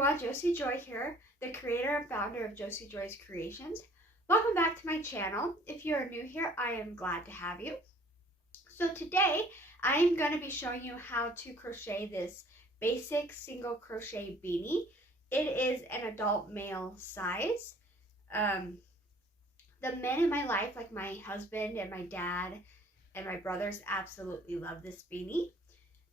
everyone, Josie Joy here, the creator and founder of Josie Joy's Creations. Welcome back to my channel. If you're new here, I am glad to have you. So today, I am going to be showing you how to crochet this basic single crochet beanie. It is an adult male size. The men in my life, like my husband and my dad and my brothers, absolutely love this beanie.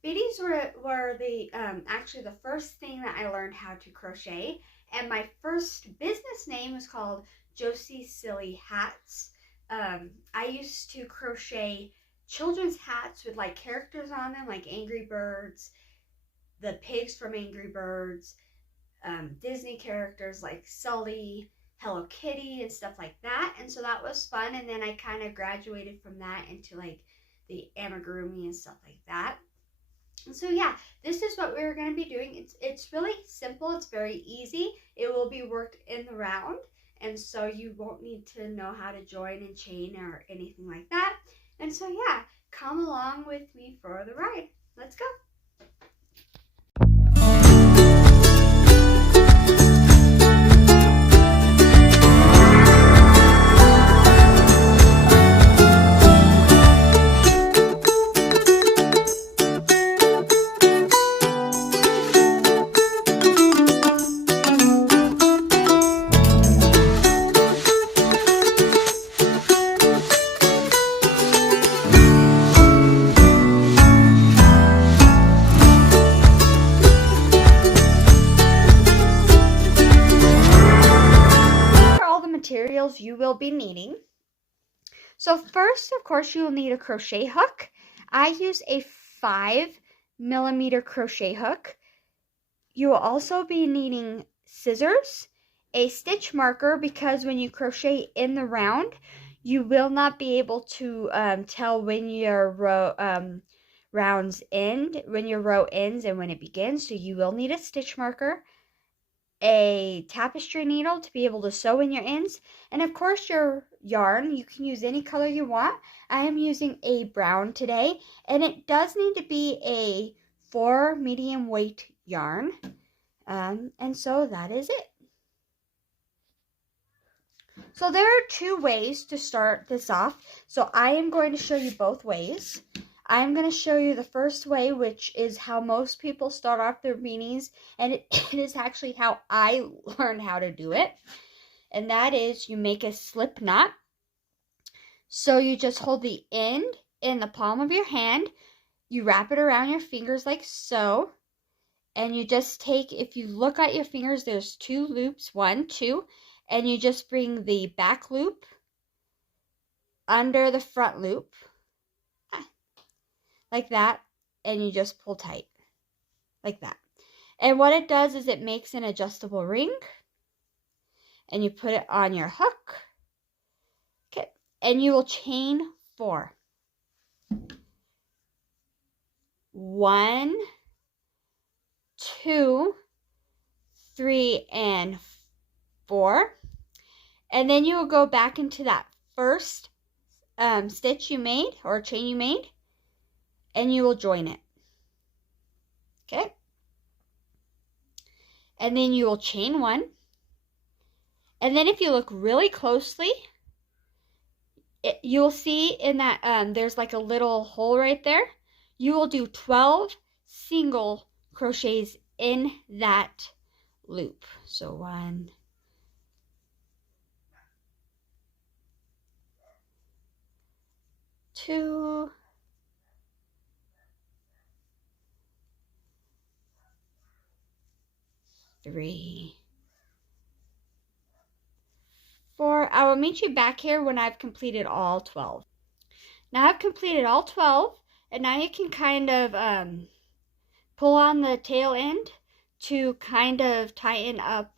Beanies were the actually the first thing that I learned how to crochet, and my first business name was called Josie Silly Hats. I used to crochet children's hats with like characters on them, like Angry Birds, the pigs from Angry Birds, Disney characters like Sully, Hello Kitty, and stuff like that. And so that was fun. And then I kind of graduated from that into like the amigurumi and stuff like that. So yeah, this is what we're going to be doing. It's really simple. It's very easy. It will be worked in the round, and so you won't need to know how to join and chain or anything like that. And so yeah, come along with me for the ride. Let's go. Materials you will be needing. So first, of course, you will need a crochet hook. I use a 5mm crochet hook. You will also be needing scissors, a stitch marker, because when you crochet in the round, you will not be able to tell when your rounds end, when your row ends and when it begins. So you will need a stitch marker, a tapestry needle to be able to sew in your ends, and of course your yarn. You can use any color you want. I am using a brown today, and it does need to be a 4 medium weight yarn, and so that is it. So there are two ways to start this off, so I am going to show you both ways. I'm going to show you the first way, which is how most people start off their beanies, and it is actually how I learned how to do it. And that is, you make a slip knot. So you just hold the end in the palm of your hand, you wrap it around your fingers like so, and you just take, if you look at your fingers, there's 2 loops, 1, 2, and you just bring the back loop under the front loop, like that, and you just pull tight, like that. And what it does is it makes an adjustable ring, and you put it on your hook, okay, and you will chain 4. 1, 2, 3, and 4. And then you will go back into that first stitch you made, or chain you made, and you will join it. Okay? And then you will chain 1. And then if you look really closely, you'll see in that there's like a little hole right there. You will do 12 single crochets in that loop. So 1, 2, 3, 4. I will meet you back here when I've completed all 12. Now I've completed all 12, and now you can kind of pull on the tail end to kind of tighten up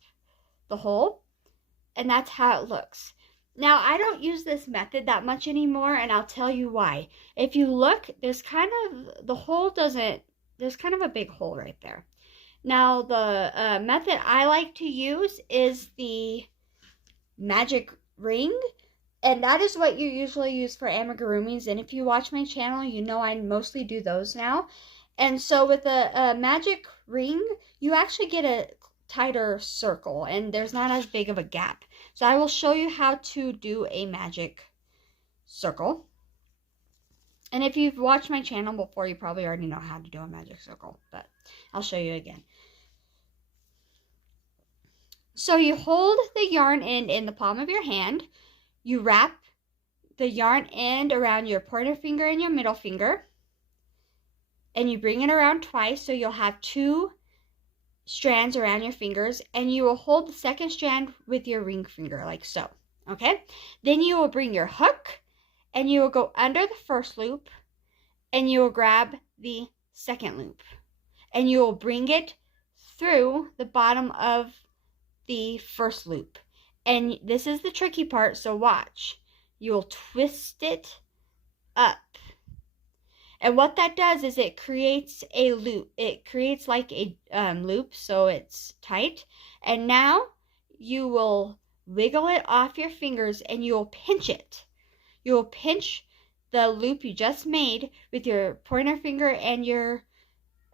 the hole, and that's how it looks. Now I don't use this method that much anymore, and I'll tell you why. If you look, there's kind of, the hole doesn't, there's kind of a big hole right there. Now the method I like to use is the magic ring, and that is what you usually use for amigurumis. And if you watch my channel, you know I mostly do those now. And so with a magic ring, you actually get a tighter circle and there's not as big of a gap. So I will show you how to do a magic circle. And if you've watched my channel before, you probably already know how to do a magic circle, but I'll show you again. So you hold the yarn end in the palm of your hand. You wrap the yarn end around your pointer finger and your middle finger. And you bring it around twice, so you'll have 2 strands around your fingers. And you will hold the second strand with your ring finger, like so. Okay? Then you will bring your hook, and you will go under the first loop, and you will grab the second loop. And you will bring it through the bottom of the first loop. And this is the tricky part, so watch. You will twist it up. And what that does is it creates a loop. It creates like a loop, so it's tight. And now you will wiggle it off your fingers and you will pinch it. You will pinch the loop you just made with your pointer finger and your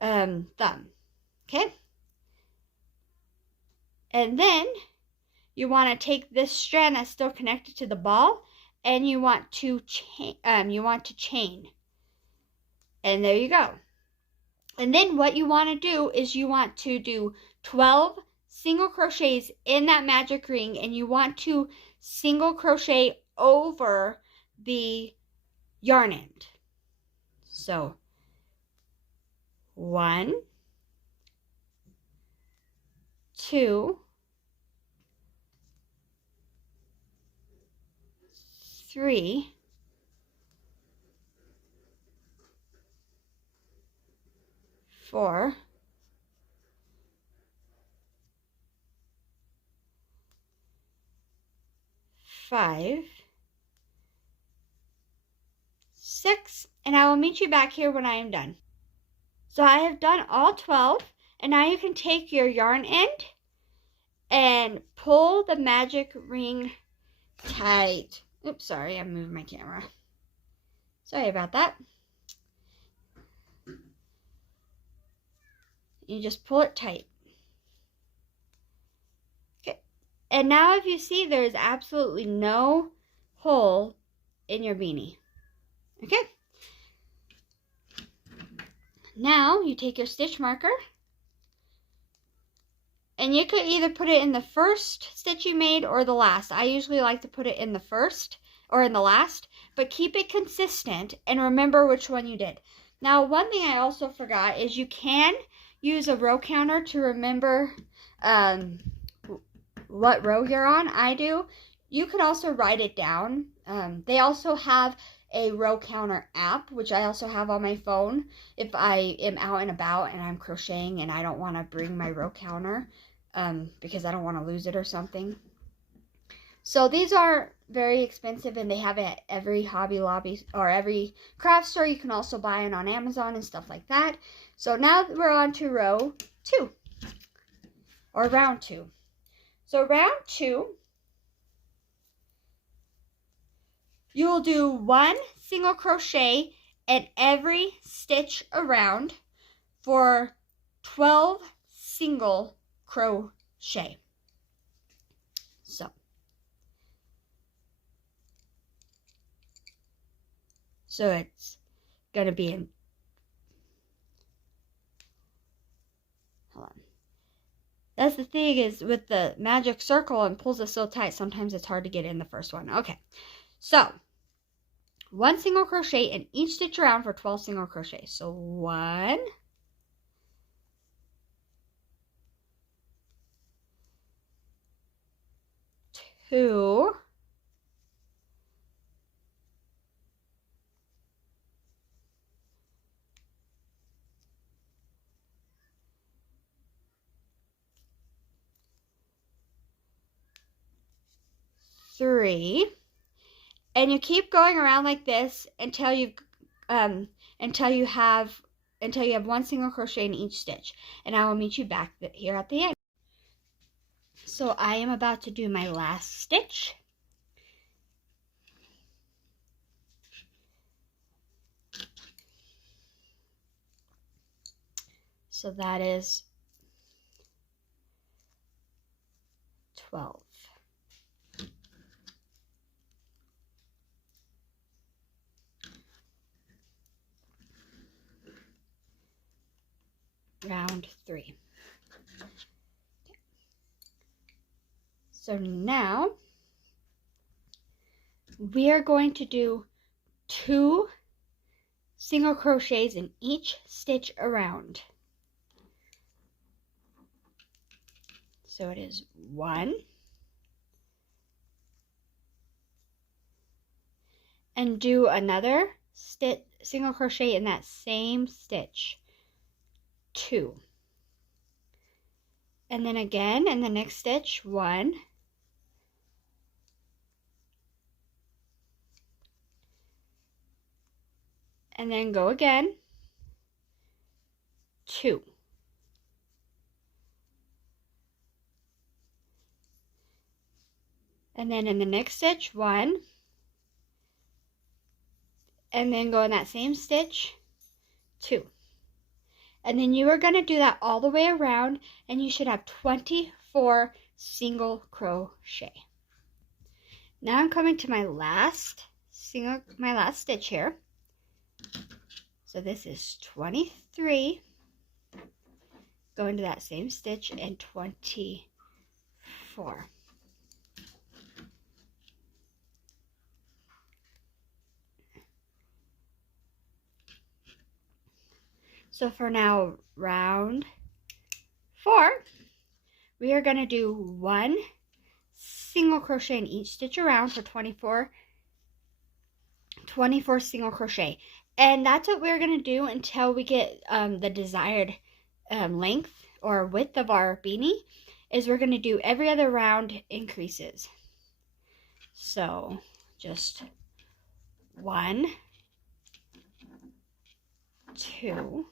thumb. Okay? And then you want to take this strand that's still connected to the ball and you want to chain. And there you go. And then what you want to do is you want to do 12 single crochets in that magic ring, and you want to single crochet over the yarn end. So 1, 2, 3, 4, 5, 6, and I will meet you back here when I am done. So I have done all 12, and now you can take your yarn end and pull the magic ring tight. Oops, sorry, I moved my camera. Sorry about that. You just pull it tight. Okay. And now if you see, there is absolutely no hole in your beanie. Okay. Now you take your stitch marker, and you could either put it in the first stitch you made or the last. I usually like to put it in the first or in the last, but keep it consistent and remember which one you did. Now, one thing I also forgot is you can use a row counter to remember what row you're on. I do. You could also write it down. They also have a row counter app, which I also have on my phone if I am out and about and I'm crocheting and I don't want to bring my row counter because I don't want to lose it or something. So these are very expensive, and they have it at every Hobby Lobby or every craft store. You can also buy it on Amazon and stuff like that. So now we're on to row 2 or round 2. So round 2, you will do 1 single crochet in every stitch around for 12 single crochet. So it's going to be in, hold on. That's the thing is with the magic circle and pulls it so tight, sometimes it's hard to get in the first one. Okay, so 1 single crochet in each stitch around for 12 single crochets. So 1, 2, 3, and you keep going around like this until you have 1 single crochet in each stitch, and I will meet you back here at the end. So I am about to do my last stitch. So that is 12. Round 3. So now we are going to do 2 single crochets in each stitch around. So it is 1 and do another single crochet in that same stitch, 2, and then again in the next stitch, 1, and then go again, 2, and then in the next stitch, 1, and then go in that same stitch, 2. And then you are going to do that all the way around, and you should have 24 single crochet. Now I'm coming to my last stitch here. So this is 23. Go into that same stitch and 24. So for now, round 4, we are going to do 1 single crochet in each stitch around for 24 single crochet. And that's what we're going to do until we get the desired length or width of our beanie, is we're going to do every other round increases. So just 1, 2,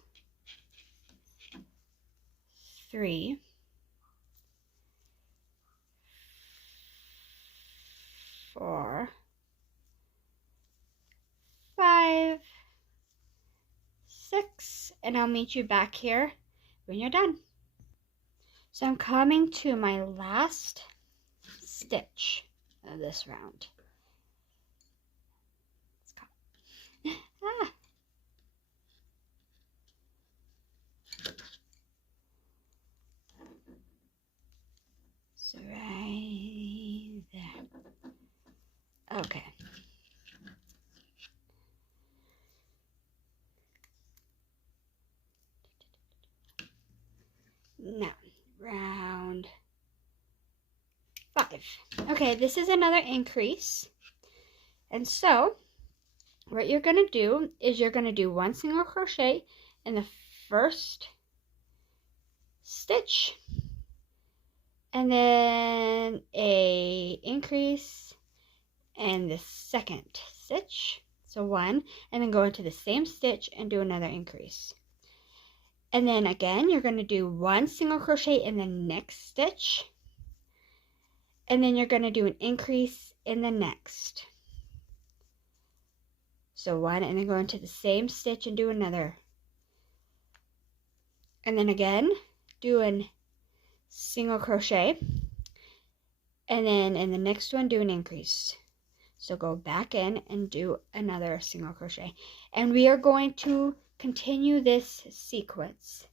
3, 4, 5, 6, and I'll meet you back here when you're done. So I'm coming to my last stitch of this round. Ah. So right there. Okay. Now, round 5. Okay, this is another increase. And so, what you're going to do is you're going to do 1 single crochet in the first stitch, and then a increase in the second stitch. So 1, and then go into the same stitch and do another increase. And then again, you're going to do 1 single crochet in the next stitch, and then you're going to do an increase in the next. So 1, and then go into the same stitch and do another. And then again, do a single crochet, and then in the next one, do an increase. So go back in and do another single crochet. And we are going to continue this sequence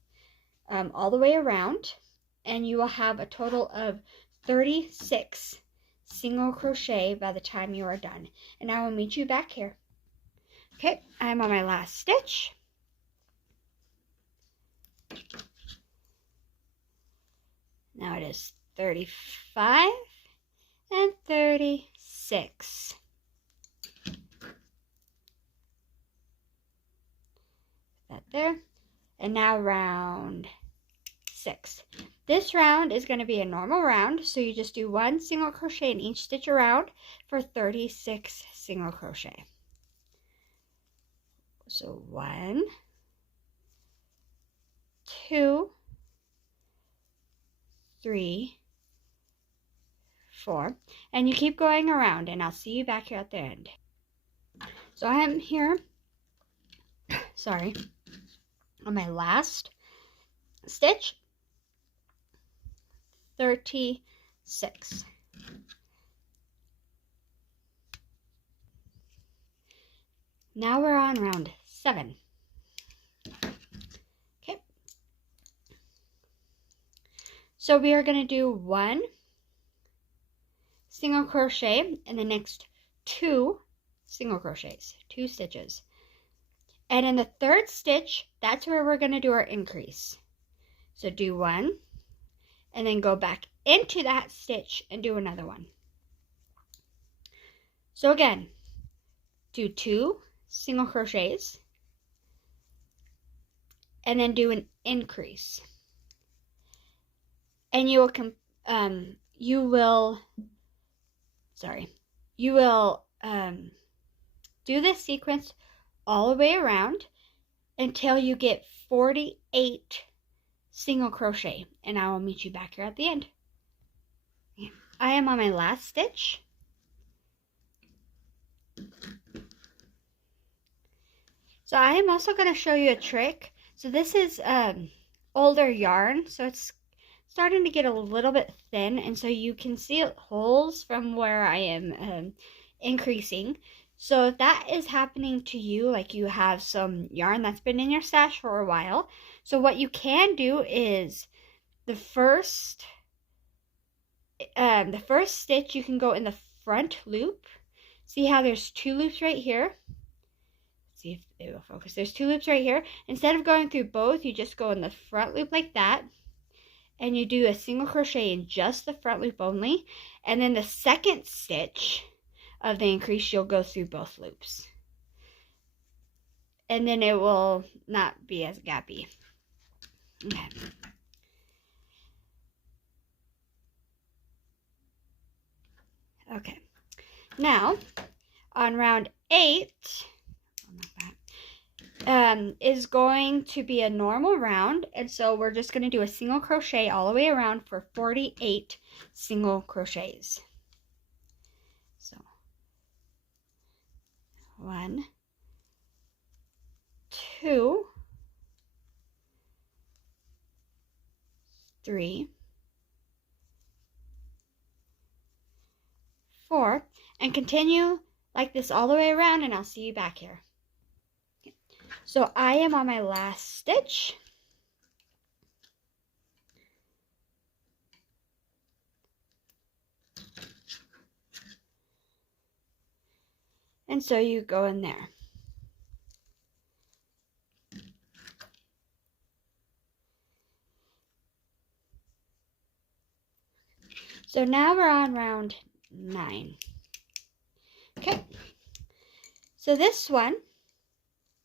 all the way around, and you will have a total of 36 single crochet by the time you are done. And I will meet you back here. Okay, I'm on my last stitch. Now it is 35 and 36. That there. And now round 6. This round is going to be a normal round, so you just do 1 single crochet in each stitch around for 36 single crochet. So 1, 2, 3, 4, and you keep going around, and I'll see you back here at the end. So I am here, sorry, on my last stitch, 37. 6. Now we're on round 7. Okay. So we are going to do 1 single crochet in the next 2 single crochets, 2 stitches. And in the 3rd stitch, that's where we're going to do our increase. So do 1 and then go back into that stitch and do another one. So again, do 2 single crochets and then do an increase. And you will do this sequence all the way around until you get 48 single crochet, and I will meet you back here at the end. I am on my last stitch. So I am also going to show you a trick. So this is older yarn, so it's starting to get a little bit thin, and so you can see holes from where I am increasing. So if that is happening to you, like you have some yarn that's been in your stash for a while, so what you can do is the first stitch you can go in the front loop. See how there's 2 loops right here? See if they will focus. There's 2 loops right here. Instead of going through both, you just go in the front loop like that, and you do a single crochet in just the front loop only, and then the second stitch of the increase, you'll go through both loops. And then it will not be as gappy. Okay. Okay. Now, on round 8, is going to be a normal round, and so we're just going to do a single crochet all the way around for 48 single crochets. So 1, 2, 3, 4, and continue like this all the way around, and I'll see you back here. Okay. So I am on my last stitch. And so you go in there. So now we're on round 9. Okay. So this one,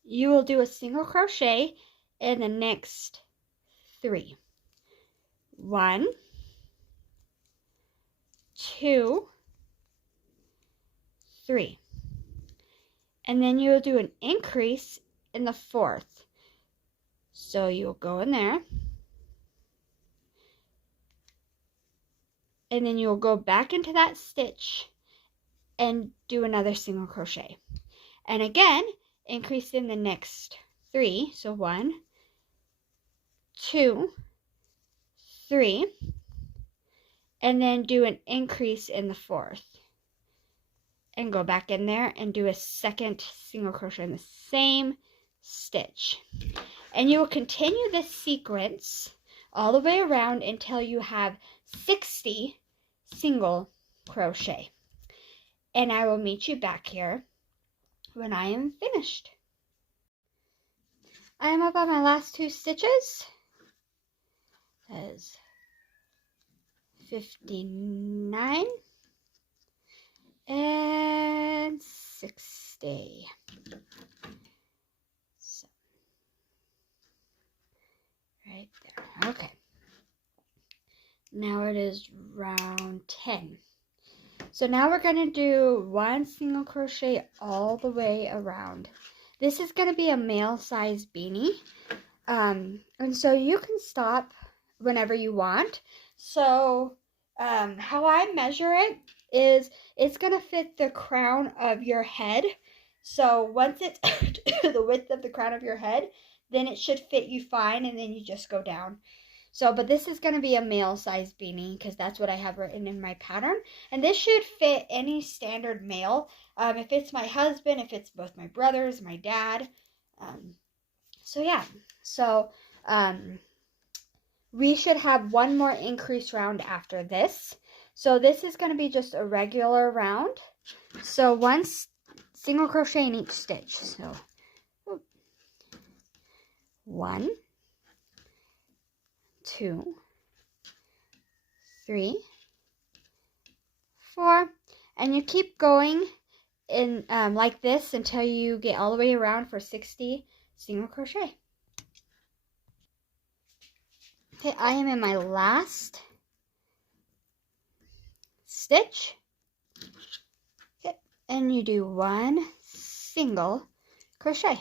you will do a single crochet in the next 3. 1, 2, 3. And then you'll do an increase in the 4th. So you'll go in there. And then you'll go back into that stitch and do another single crochet. And again, increase in the next 3. So 1, 2, 3. And then do an increase in the 4th. And go back in there and do a second single crochet in the same stitch. And you will continue this sequence all the way around until you have 60 single crochet. And I will meet you back here when I am finished. I am up on my last 2 stitches. That is 59 and 60. So, right there. Okay. Now it is round 10. So now we're going to do 1 single crochet all the way around. This is going to be a male size beanie. And so you can stop whenever you want. So how I measure it is it's going to fit the crown of your head. So once it's the width of the crown of your head, then it should fit you fine, and then you just go down. So, but this is going to be a male size beanie because that's what I have written in my pattern. And this should fit any standard male. If it's my husband, if it's both my brothers, my dad. So yeah, so we should have one more increase round after this. So this is going to be just a regular round. So one single crochet in each stitch. So 1, 2, 3, 4, and you keep going in like this until you get all the way around for 60 single crochet. Okay, I am in my last stitch. Okay, and you do 1 single crochet.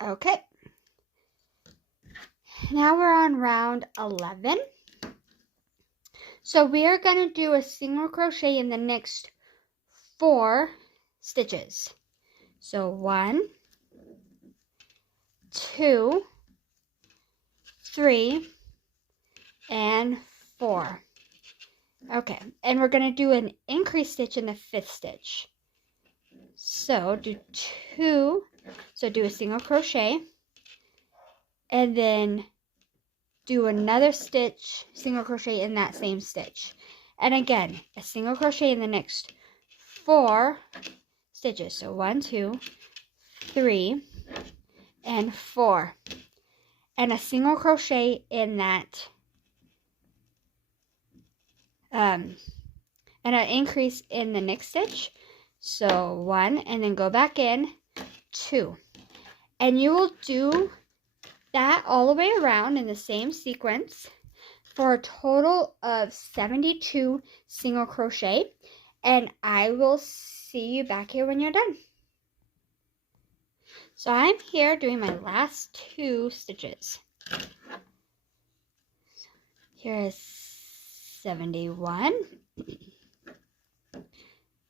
Okay, now we're on round 11. So we are going to do a single crochet in the next 4 stitches. So 1, 2, 3, and 4. Okay, and we're going to do an increase stitch in the 5th stitch. So do a single crochet, and then do another stitch, single crochet in that same stitch. And again, a single crochet in the next 4 stitches. So 1, 2, 3, and 4. And a single crochet in that, and an increase in the next stitch. So 1, and then go back in, 2. And you will do that all the way around in the same sequence for a total of 72 single crochet. And I will see you back here when you're done. So I'm here doing my last 2 stitches. Here is 71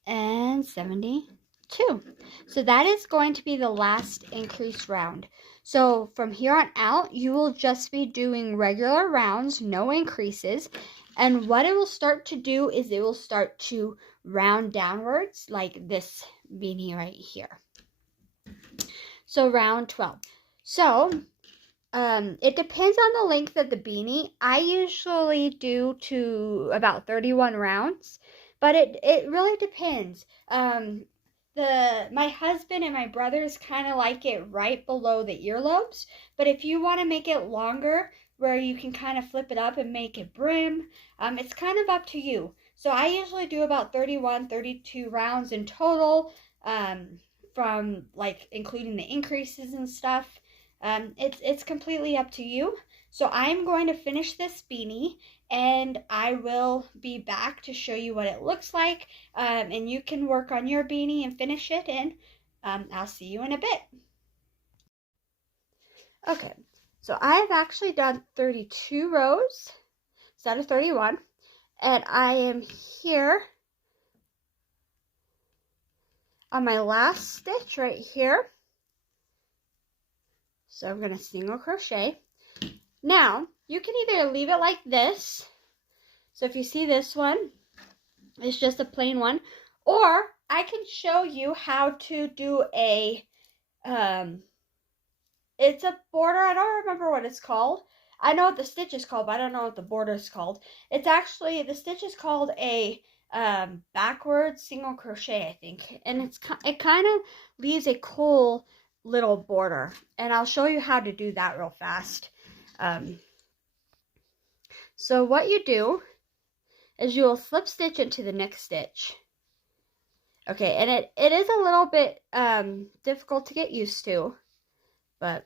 and 72. So that is going to be the last increase round. So from here on out, you will just be doing regular rounds, no increases. And what it will start to do is it will start to round downwards like this beanie right here. So round 12. So it depends on the length of the beanie. I usually do to about 31 rounds, but it really depends. My husband and my brothers kind of like it right below the earlobes, but if you want to make it longer where you can kind of flip it up and make it brim, it's kind of up to you. So I usually do about 31, 32 rounds in total, from like including the increases and stuff. It's completely up to you. So I'm going to finish this beanie, and I will be back to show you what it looks like, and you can work on your beanie and finish it, and I'll see you in a bit. Okay, so I've actually done 32 rows instead of 31, and I am here on my last stitch right here. So I'm going to single crochet. Now, you can either leave it like this. So if you see this one, it's just a plain one. Or I can show you how to do a, it's a border. I don't remember what it's called. I know what the stitch is called, but I don't know what the border is called. It's actually, the stitch is called a backward single crochet, I think. And it kind of leaves a cool little border. And I'll show you how to do that real fast. So what you do is you will slip stitch into the next stitch. Okay, and it is a little bit difficult to get used to, but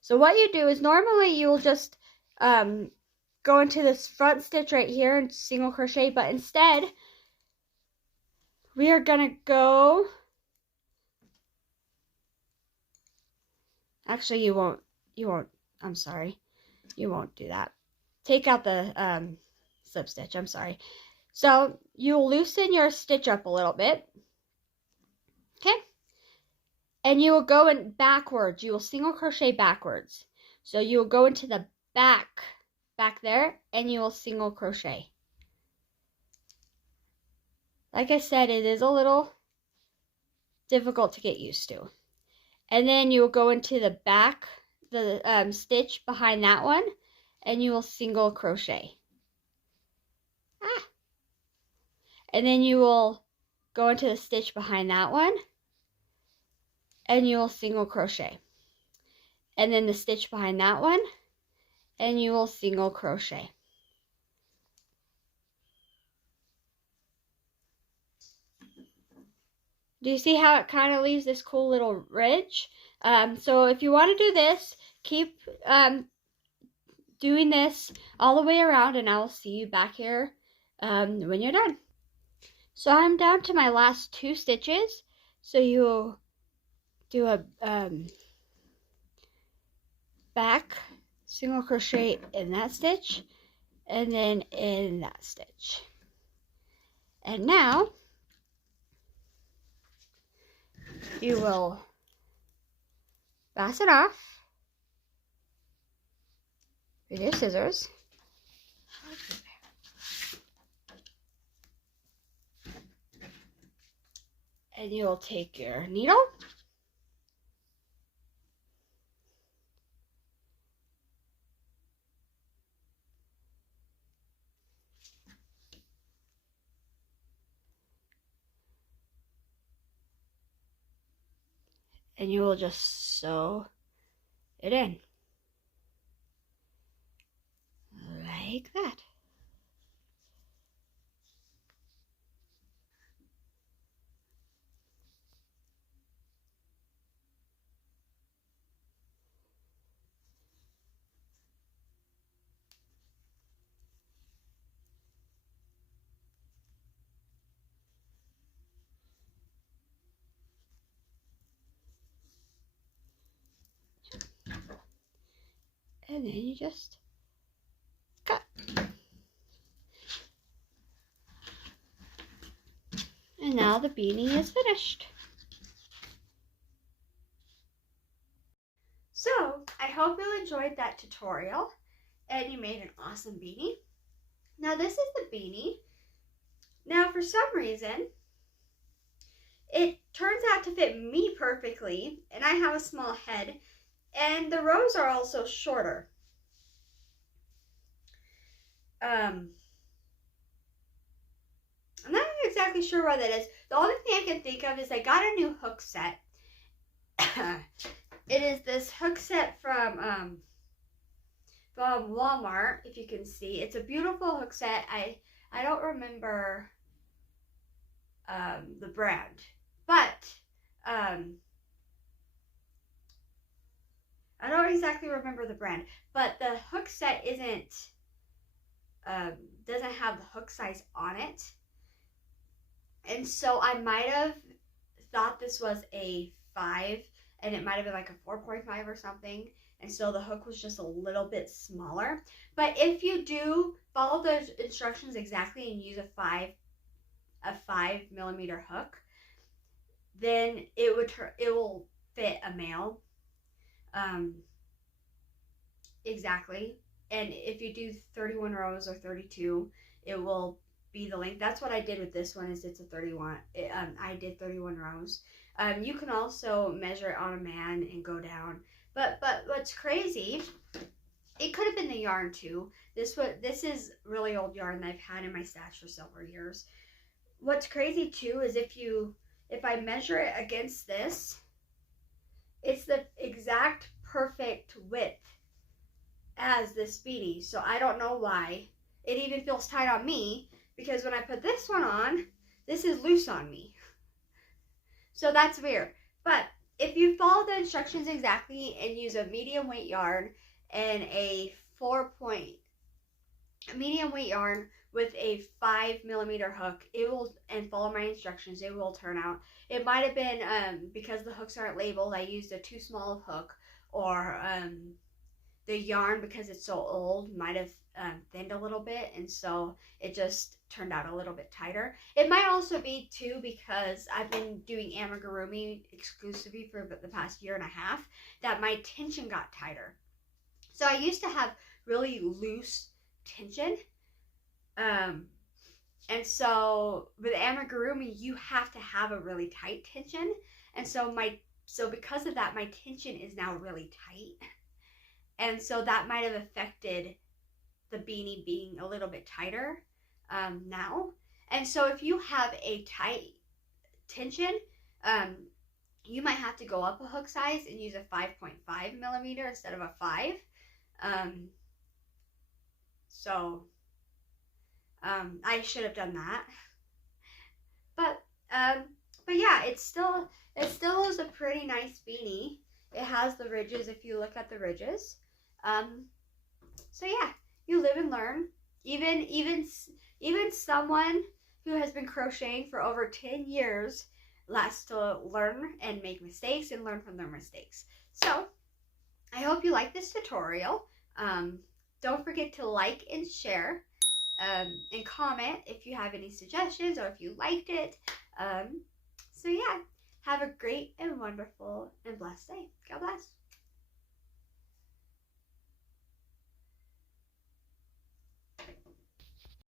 so what you do is normally you'll just go into this front stitch right here and single crochet, but instead we are gonna go, actually you won't, I'm sorry, you won't do that. Take out the slip stitch, I'm sorry. So you'll loosen your stitch up a little bit. Okay. And you will go in backwards. You will single crochet backwards. So you will go into the back there, and you will single crochet. Like I said, it is a little difficult to get used to. And then you will go into the back, the stitch behind that one, and you will single crochet. And then you will go into the stitch behind that one, and you will single crochet. And then the stitch behind that one, and you will single crochet. Do you see how it kind of leaves this cool little ridge? So if you want to do this, keep doing this all the way around, and I will see you back here when you're done. So I'm down to my last 2 stitches. So you'll do a back single crochet in that stitch, and then in that stitch. And now you will pass it off with your scissors. And you will take your needle and you will just sew it in like that. And then you just cut. And now the beanie is finished. So, I hope you enjoyed that tutorial and you made an awesome beanie. Now this is the beanie. Now for some reason, it turns out to fit me perfectly, and I have a small head, and the rows are also shorter. I'm not exactly sure why that is. The only thing I can think of is I got a new hook set. It is this hook set from Walmart, if you can see. It's a beautiful hook set. I don't remember the brand, but I don't exactly remember the brand, but the hook set doesn't have the hook size on it. And so I might have thought this was a 5, and it might have been like a 4.5 or something. And so the hook was just a little bit smaller. But if you do follow those instructions exactly and use a 5mm hook, then it will fit a male. Exactly. And if you do 31 rows or 32, it will be the length. That's what I did with this one, is it's a 31. I did 31 rows. You can also measure it on a man and go down. But what's crazy, it could have been the yarn too. This is really old yarn that I've had in my stash for several years. What's crazy too is if I measure it against this, it's the exact perfect width as this beanie. So I don't know why. It even feels tight on me, because when I put this one on, this is loose on me. So that's weird. But if you follow the instructions exactly and use a medium weight yarn and a medium weight yarn with a 5mm hook, and follow my instructions, it will turn out. It might have been because the hooks aren't labeled, I used a too small of hook, or the yarn, because it's so old, might have thinned a little bit, and so it just turned out a little bit tighter. It might also be too because I've been doing amigurumi exclusively for the past year and a half that my tension got tighter. So I used to have really loose tension, and so with amigurumi you have to have a really tight tension, and so because of that my tension is now really tight, and so that might have affected the beanie being a little bit tighter now. And so if you have a tight tension, you might have to go up a hook size and use a 5.5 millimeter instead of a 5. I should have done that. But yeah, it still is a pretty nice beanie. It has the ridges if you look at the ridges. So yeah, you live and learn. Even someone who has been crocheting for over 10 years likes to learn and make mistakes and learn from their mistakes. So I hope you like this tutorial. Don't forget to like and share, and comment if you have any suggestions or if you liked it. So yeah, have a great and wonderful and blessed day. God bless.